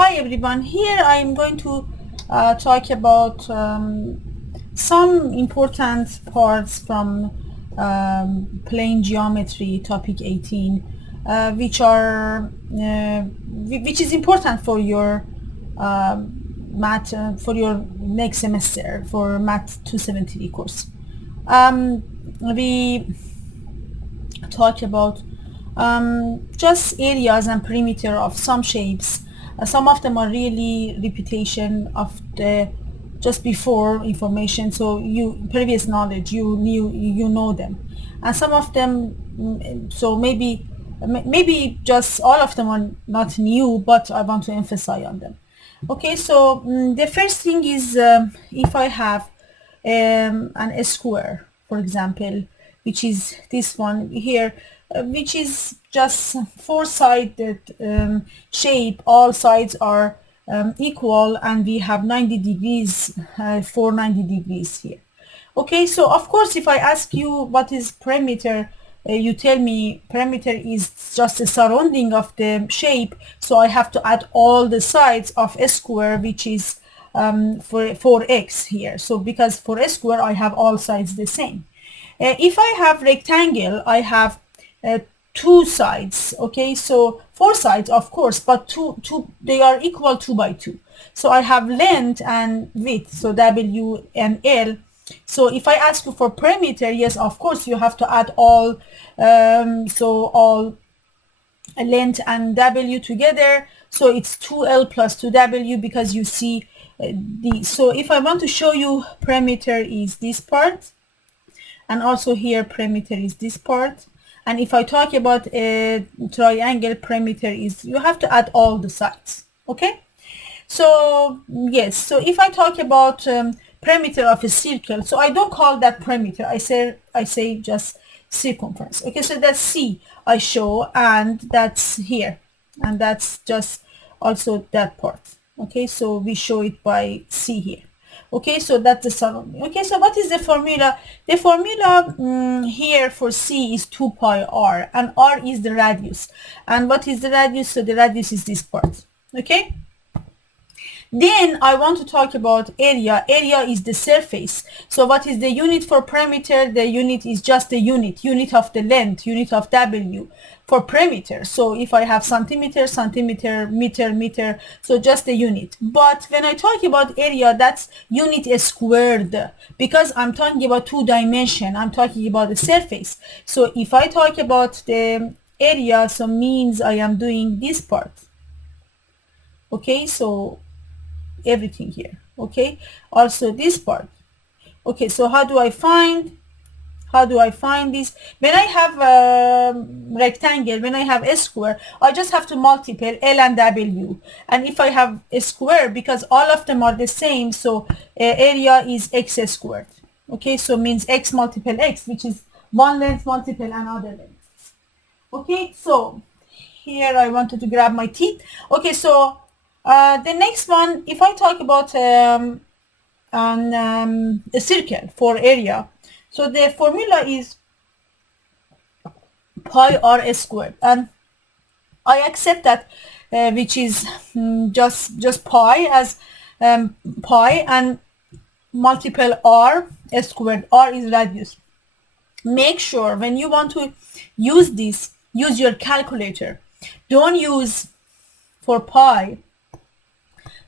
Hi everyone, here I am going to talk about some important parts from plane geometry topic 18 which is important for your math for your next semester for math 273 course. We talk about just areas and perimeter of some shapes. Some of them are really repetition of the just before information, so you previous knowledge you know them, and some of them so maybe just all of them are not new, but I want to emphasize on them. Okay, so the first thing is if I have an square, for example, which is this one here, which is just four-sided shape. All sides are equal, and we have 90 degrees for 90 degrees here. Okay, so of course, if I ask you what is perimeter, you tell me perimeter is just the surrounding of the shape, so I have to add all the sides of a square, which is for x here. So because for a square I have all sides the same. If I have rectangle, I have two sides. Okay, so four sides of course, but two they are equal 2 by 2. So I have length and width, so W and L. So if I ask you for perimeter, yes, of course you have to add all all length and W together, so it's 2L plus 2W, because you see so if I want to show you perimeter is this part, and also here perimeter is this part, and if I talk about a triangle, perimeter is you have to add all the sides. Okay, so yes, so if I talk about perimeter of a circle, so I don't call that perimeter, I say just circumference. Okay, so that's C I show, and that's here, and that's just also that part. Okay, so we show it by C here. Okay, so that's the surrounding. Okay, so what is the formula? The formula here for C is 2 pi r, and r is the radius. And what is the radius? So the radius is this part. Okay, then I want to talk about area. Area is the surface. So what is the unit for perimeter? The unit is just the unit of the length, unit of W for perimeter. So if I have centimeter, centimeter, meter, meter, so just the unit. But when I talk about area, that's unit squared, because I'm talking about two dimension. I'm talking about the surface. So if I talk about the area, so means I am doing this part. Okay, so everything here. Okay, also this part. Okay, so how do I find this? When I have a rectangle, when I have a square, I just have to multiply L and W. And if I have a square, because all of them are the same, so area is x squared. Okay, so means x multiple x, which is one length multiple another length. Okay, so here I wanted to grab my teeth. Okay, so the next one, if I talk about a circle for area, so the formula is pi r squared, and I accept that, which is just pi as pi, and multiple r squared. R is radius. Make sure when you want to use this, use your calculator. Don't use for pi,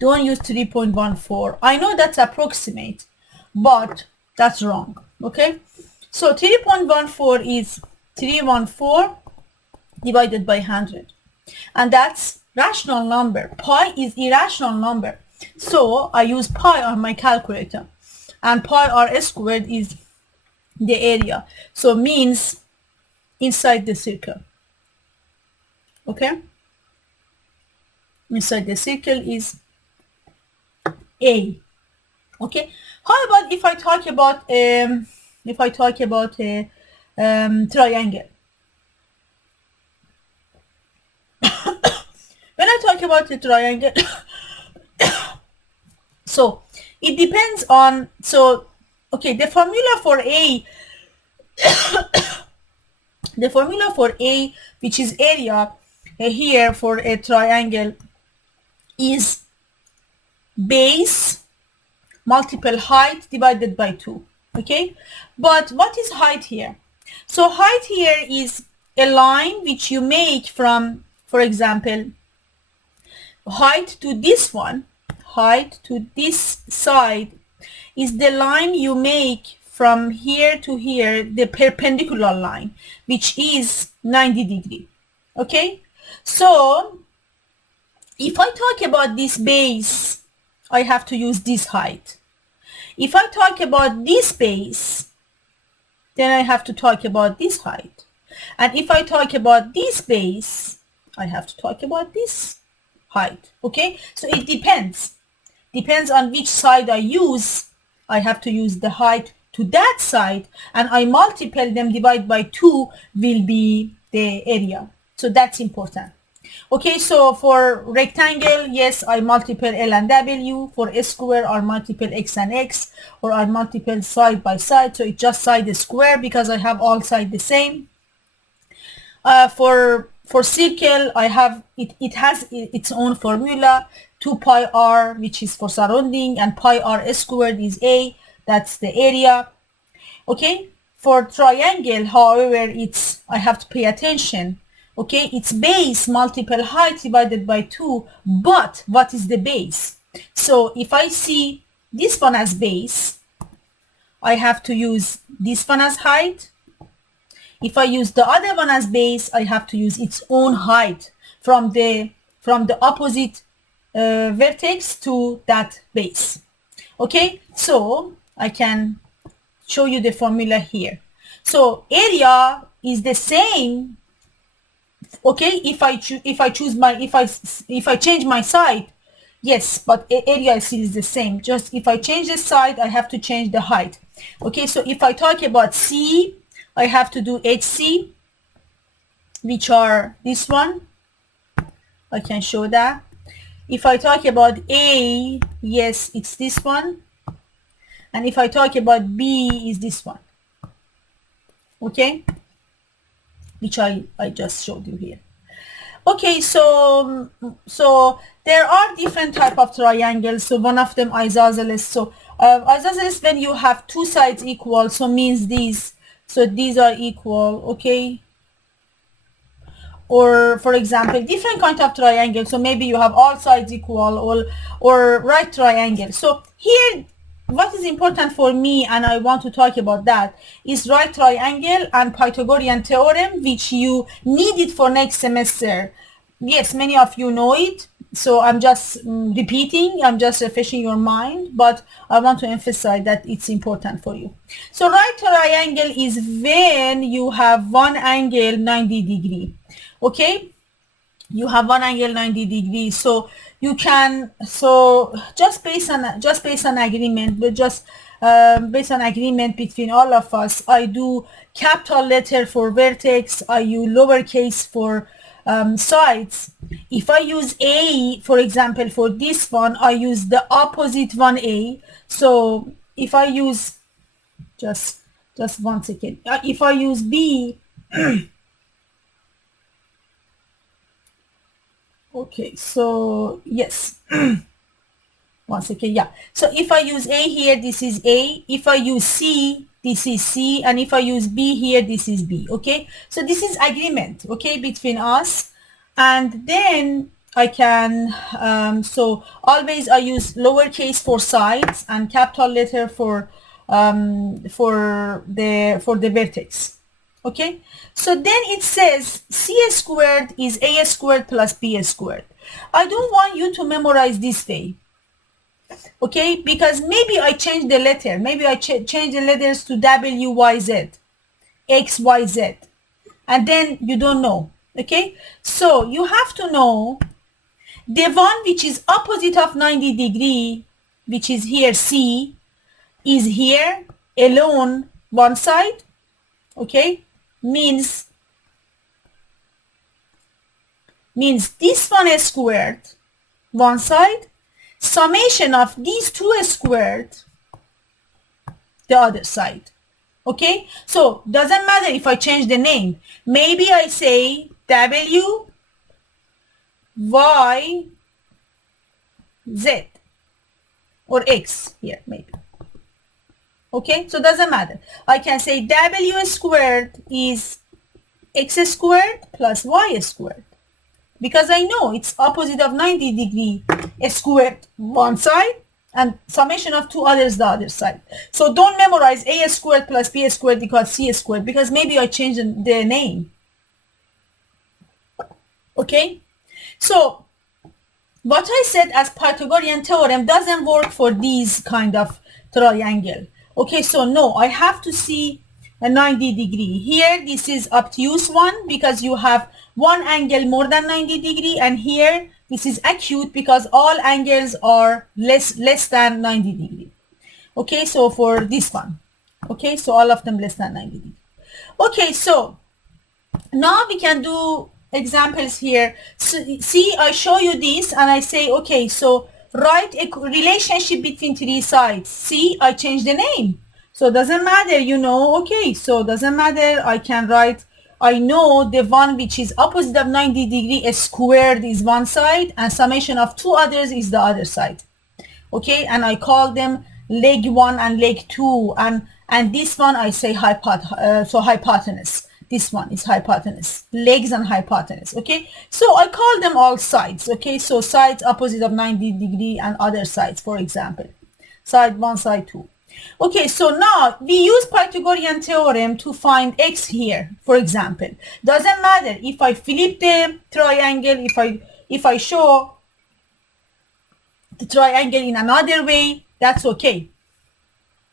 don't use 3.14. I know that's approximate, but that's wrong. Okay, so 3.14 is 314 divided by 100, and that's rational number. Pi is irrational number, so I use pi on my calculator, and pi r squared is the area, so means inside the circle. Okay, inside the circle is A. Okay, how about if I talk about a triangle? When I talk about a triangle, so it depends on, so okay, the formula for A the formula for A, which is area here for a triangle, is base multiple height divided by 2. Okay, but what is height here? So height here is a line which you make from, for example, height to this one, height to this side is the line you make from here to here, the perpendicular line, which is 90 degree. Okay, so if I talk about this base, I have to use this height. If I talk about this base, then I have to talk about this height. And if I talk about this base, I have to talk about this height. Okay, so it depends on which side I use. I have to use the height to that side, and I multiply them, divide by 2 will be the area. So that's important. Okay, so for rectangle, yes, I multiply L and W. For a square, I multiply X and X, or I multiply side by side. So it's just side is square because I have all sides the same. For circle, I have it has its own formula, 2 pi r, which is for surrounding, and pi r squared is A, that's the area. Okay, for triangle, however, I have to pay attention. Okay, it's base multiple height divided by 2, but what is the base? So if I see this one as base, I have to use this one as height. If I use the other one as base, I have to use its own height from the opposite vertex to that base. Okay, so I can show you the formula here. So area is the same. Okay, if I change my side, yes, but area is the same. Just if I change the side, I have to change the height. Okay, so if I talk about C, I have to do HC, which are this one. I can show that. If I talk about A, yes, it's this one. And if I talk about B, is this one. Okay, which I just showed you here. Okay, so there are different type of triangles. So one of them isosceles. So isosceles, when you have two sides equal, so means these. So these are equal. Okay. Or for example, different kind of triangle. So maybe you have all sides equal, or right triangle. So here, what is important for me, and I want to talk about that, is right triangle and Pythagorean theorem, which you need it for next semester. Yes, many of you know it, so I'm just repeating, I'm just refreshing your mind, but I want to emphasize that it's important for you. So right triangle is when you have one angle 90 degree. Okay, you have one angle 90 degrees, so you can, so just based on agreement, but just based on agreement between all of us, I do capital letter for vertex, I use lowercase for sides. If I use A, for example, for this one, I use the opposite one A. So if I use, just 1 second, if I use B, okay, so yes, 1 second, yeah. So if I use A here, this is A. If I use C, this is C. And if I use B here, this is B. Okay, so this is agreement, okay, between us. And then I can, so always I use lowercase for sides and capital letter for the vertex. Okay, so then it says C squared is A squared plus B squared. I don't want you to memorize this way. Okay, because maybe I change the letter. Maybe I change the letters to W, Y, Z, X, Y, Z. And then you don't know. Okay, so you have to know the one which is opposite of 90 degree, which is here C, is here alone one side. Okay, means this one squared one side, summation of these two squared the other side. Okay, so doesn't matter if I change the name. Maybe I say W Y Z or X here maybe. Okay, so it doesn't matter. I can say W squared is X squared plus Y squared. Because I know it's opposite of 90 degree squared one side and summation of two others the other side. So don't memorize A squared plus B squared equals C squared because maybe I changed the name. Okay, so what I said as Pythagorean theorem doesn't work for these kind of triangle. Okay, so no, I have to see a 90 degree. Here, this is obtuse one because you have one angle more than 90 degree, and here this is acute because all angles are less than 90 degree. Okay, so for this one. Okay, so all of them less than 90 degree. Okay, so now we can do examples here. So, see, I show you this and I say, okay, so write a relationship between three sides. See, I changed the name. So it doesn't matter, you know, okay, so it doesn't matter. I can write, I know the one which is opposite of 90 degree squared is one side and summation of two others is the other side. Okay, and I call them leg 1 and leg 2, and this one I say hypotenuse. This one is hypotenuse, legs and hypotenuse. Okay, so I call them all sides. Okay, so sides opposite of 90 degree and other sides, for example, side 1, side 2. Okay, so now we use Pythagorean theorem to find x here, for example. Doesn't matter if I flip the triangle, if I show the triangle in another way, that's okay.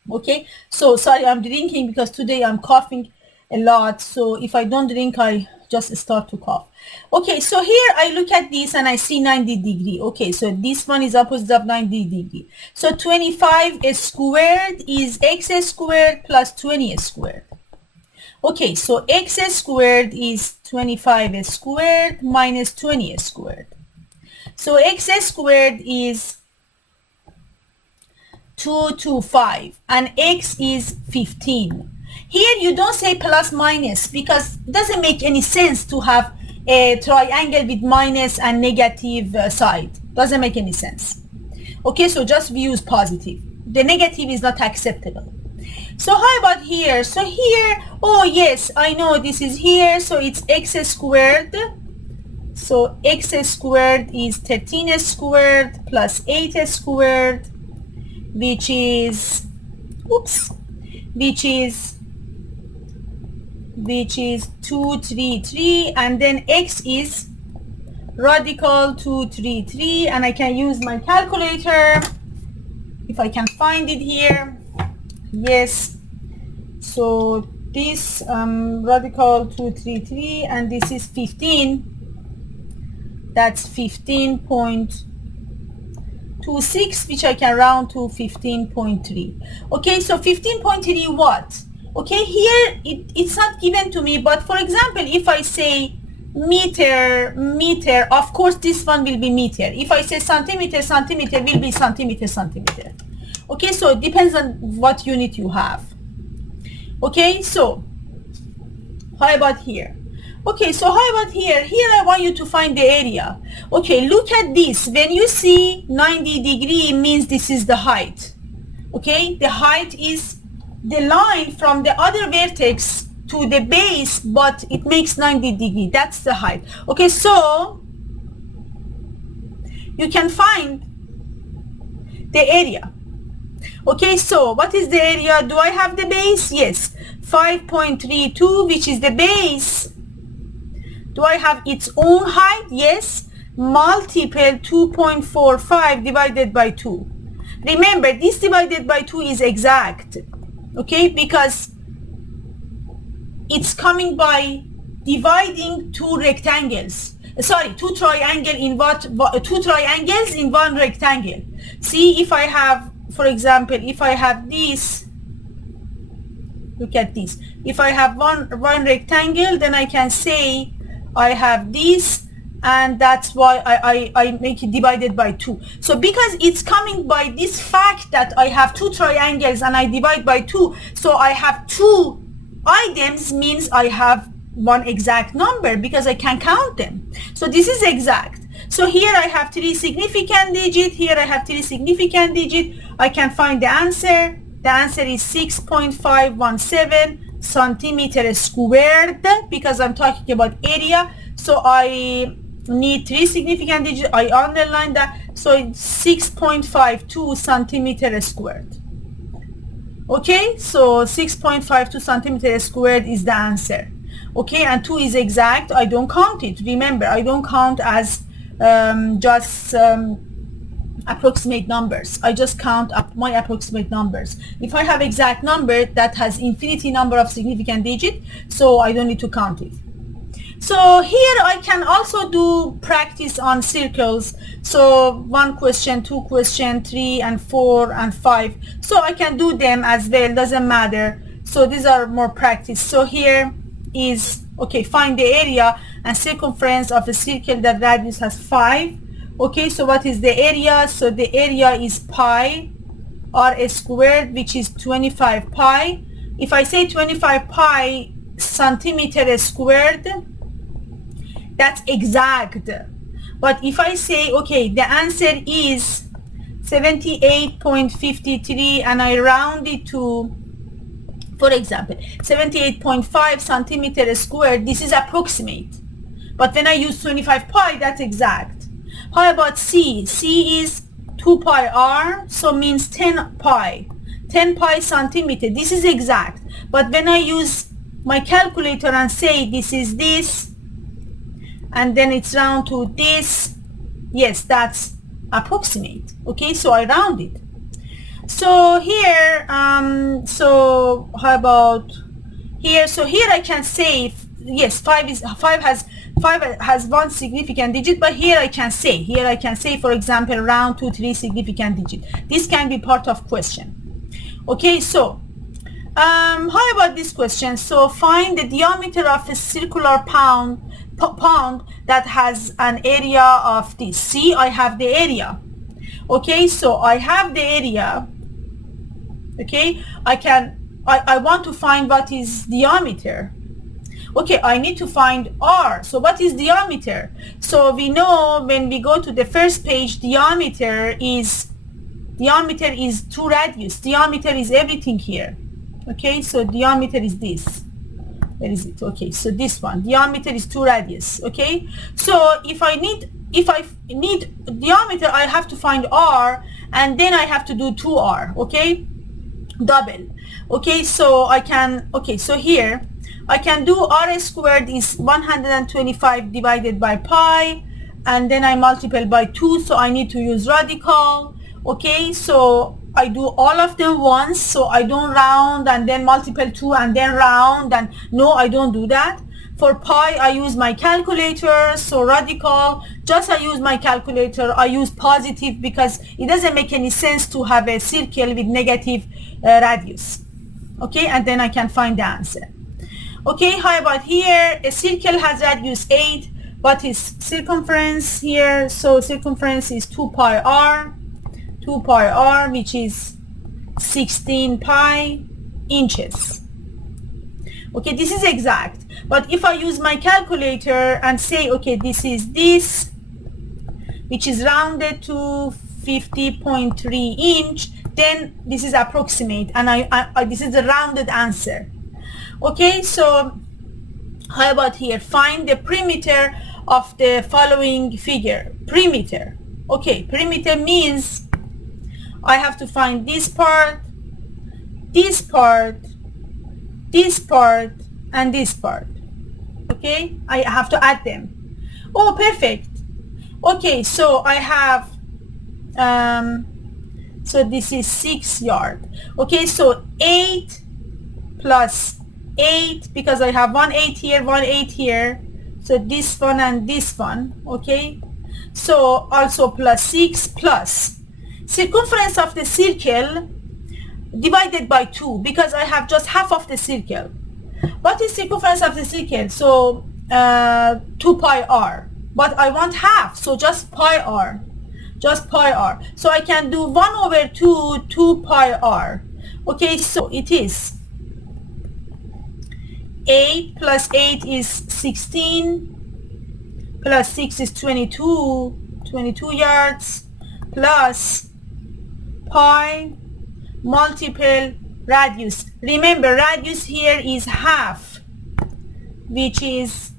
Okay, so sorry, I'm drinking because today I'm coughing a lot, so if I don't drink I just start to cough. Okay, so here I look at this and I see 90 degree. Okay, so this one is opposite of 90 degree. So 25 squared is x squared plus 20 squared. Okay, so x squared is 25 squared minus 20 squared. So x squared is 225 and x is 15. Here you don't say plus minus because it doesn't make any sense to have a triangle with minus and negative side. Doesn't make any sense. Okay, so just we use positive. The negative is not acceptable. So how about here? So here, oh yes, I know this is here, so it's x squared. So x squared is 13 squared plus 8 squared, which is 233, and then x is radical 233, and I can use my calculator if I can find it here. Yes, so this radical 233 and this is 15, that's 15.26, which I can round to 15.3. okay, so 15.3 what? Okay, here it's not given to me, but for example, if I say meter, of course this one will be meter. If I say centimeter will be centimeter. Okay, so it depends on what unit you have. Okay, so how about here? Okay, so how about here? Here I want you to find the area. Okay, look at this. When you see 90 degree, means this is the height. Okay, the height is the line from the other vertex to the base, but it makes 90 degree. That's the height. Okay, so you can find the area. Okay, so what is the area? Do I have the base? Yes, 5.32, which is the base. Do I have its own height? Yes, multiple 2.45 divided by 2. Remember, this divided by 2 is exact. Okay, because it's coming by dividing two rectangles. Sorry, two triangles in one rectangle. See, if I have, for example, if I have this, look at this. If I have one rectangle, then I can say I have this, and that's why I make it divided by 2. So because it's coming by this fact that I have two triangles and I divide by 2, so I have two items, means I have one exact number because I can count them. So this is exact. So So here I have 3 significant digits, here I have 3 significant digits. I can find the answer. The answer is 6.517 centimeter squared, because I'm talking about area. So I need 3 significant digits. I underline that. So it's 6.52 centimeter squared. Okay, so 6.52 centimeter squared is the answer. Okay, and 2 is exact. I don't count it. Remember, I don't count as just approximate numbers. I just count up my approximate numbers. If I have exact number that has infinity number of significant digit, so I don't need to count it. So here I can also do practice on circles. So 1 question, 2 question, 3 and 4 and 5. So I can do them as well, doesn't matter. So these are more practice. So here is, okay, find the area and circumference of a circle that radius has 5. Okay, so what is the area? So the area is pi r squared, which is 25 pi. If I say 25 pi centimeter squared, that's exact. But if I say, okay, the answer is 78.53 and I round it to, for example, 78.5 centimeter squared, this is approximate. But when I use 25 pi, that's exact. How about C? C is 2 pi r, so means 10 pi. 10 pi centimeter, this is exact. But when I use my calculator and say this is this, and then it's round to this, yes, that's approximate. Okay, so I round it. So here, so how about here? So here I can say, yes, 5 has 1 significant digit, but here I can say, for example, round to 3 significant digit. This can be part of question. Okay, so how about this question? So find the diameter of a circular pound that has an area of this. See, I have the area. Okay, so I have the area. Okay, I want to find what is diameter. Okay, I need to find r. So what is diameter? So we know when we go to the first page, diameter is 2 radius. Diameter is everything here. Okay, so diameter is this. Where is it? Okay, so this one, diameter is 2 radius. Okay, so if I need diameter, I have to find r, and then I have to do 2r. Okay, double. Okay, so I can, okay, so here I can do r squared is 125 divided by pi, and then I multiply by 2, so I need to use radical. Okay, so I do all of them once, so I don't round and then multiply 2 and then round, and no, I don't do that. For pi, I use my calculator, so radical, just I use my calculator, I use positive because it doesn't make any sense to have a circle with negative radius. Okay, and then I can find the answer. Okay, how about here? A circle has radius 8. What is circumference here? So circumference is 2 pi r, which is 16 pi inches. Okay, this is exact. But if I use my calculator and say, okay, this is this, which is rounded to 50.3 inch, then this is approximate, and this is the rounded answer. Okay, so how about here? Find the perimeter of the following figure. Perimeter. Okay, perimeter means I have to find this part, this part, this part, and this part. Okay, I have to add them. Oh, perfect. Okay, so I have so this is 6 yard. Okay, so 8 plus 8, because I have 1 8 here, 1 8 here, so this one and this one. Okay, so also plus 6 plus circumference of the circle divided by 2, because I have just half of the circle. What is circumference of the circle? So 2 pi r, but I want half, so just pi r, so I can do 1 over 2 pi r. Okay, so it is 8 plus 8 is 16, plus 6 is 22, 22 yards plus pi multiple radius. Remember, radius here is half, which is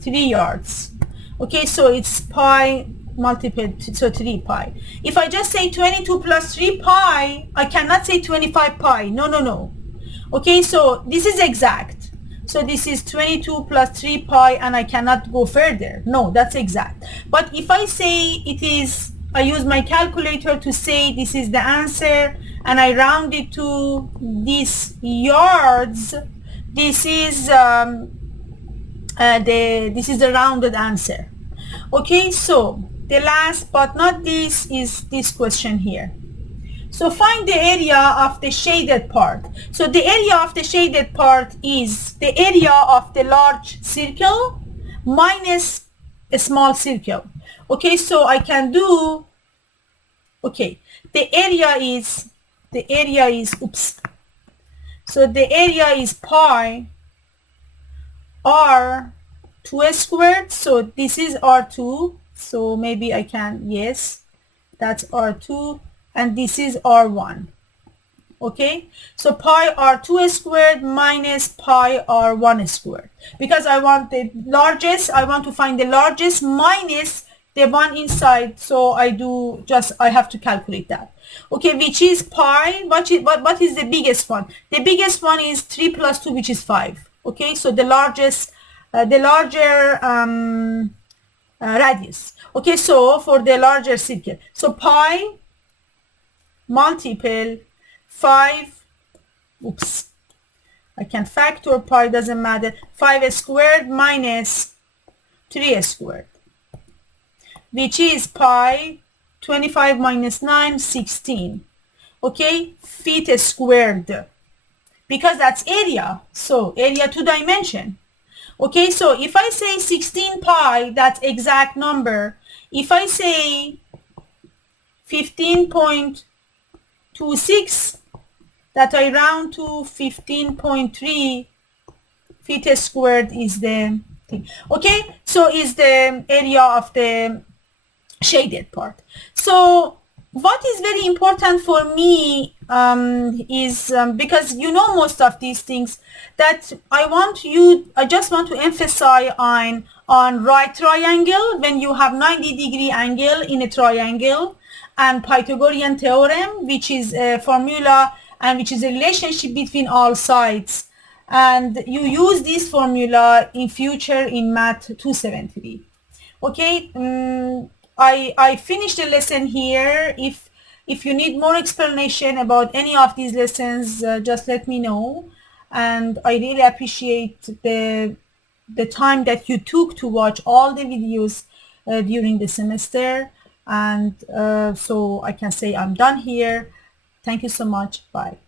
3 yards. Okay, so it's pi multiplied, so 3 pi. If I just say 22 plus 3 pi, I cannot say 25 pi. No, no, no. Okay, so this is exact. So this is 22 plus 3 pi, and I cannot go further. No, that's exact. But if I say it is, I use my calculator to say this is the answer, and I round it to this yards, this is the rounded answer. Okay, so the last but not least is this question here. So find the area of the shaded part. So the area of the shaded part is the area of the large circle minus a small circle. Okay, so I can do, okay, the area is, oops. So the area is pi r2 squared. So this is r2. So maybe I can, yes, that's r2. And this is r1. Okay, so pi r2 squared minus pi r1 squared. Because I want the largest, I want to find the largest minus the one inside. So I have to calculate that. Okay, which is pi, what is the biggest one? The biggest one is 3 plus 2, which is 5. Okay, so the largest, the larger radius. Okay, so for the larger circle, so pi multiple 5, oops, I can factor pi, doesn't matter, 5 squared minus 3 squared, which is pi 25 minus 9, 16. Okay, feet squared, because that's area, so area 2 dimension. Okay, so if I say 16 pi, that's exact number. If I say 15.26, that I round to 15.3 feet squared is the thing. Okay, so is the area of the shaded part. So what is very important for me is because you know most of these things, that I just want to emphasize on right triangle when you have 90-degree angle in a triangle, and Pythagorean theorem, which is a formula and which is a relationship between all sides, and you use this formula in future in math 273. Okay, I finished the lesson here. If you need more explanation about any of these lessons, just let me know, and I really appreciate the time that you took to watch all the videos during the semester. And so I can say I'm done here. Thank you so much. Bye.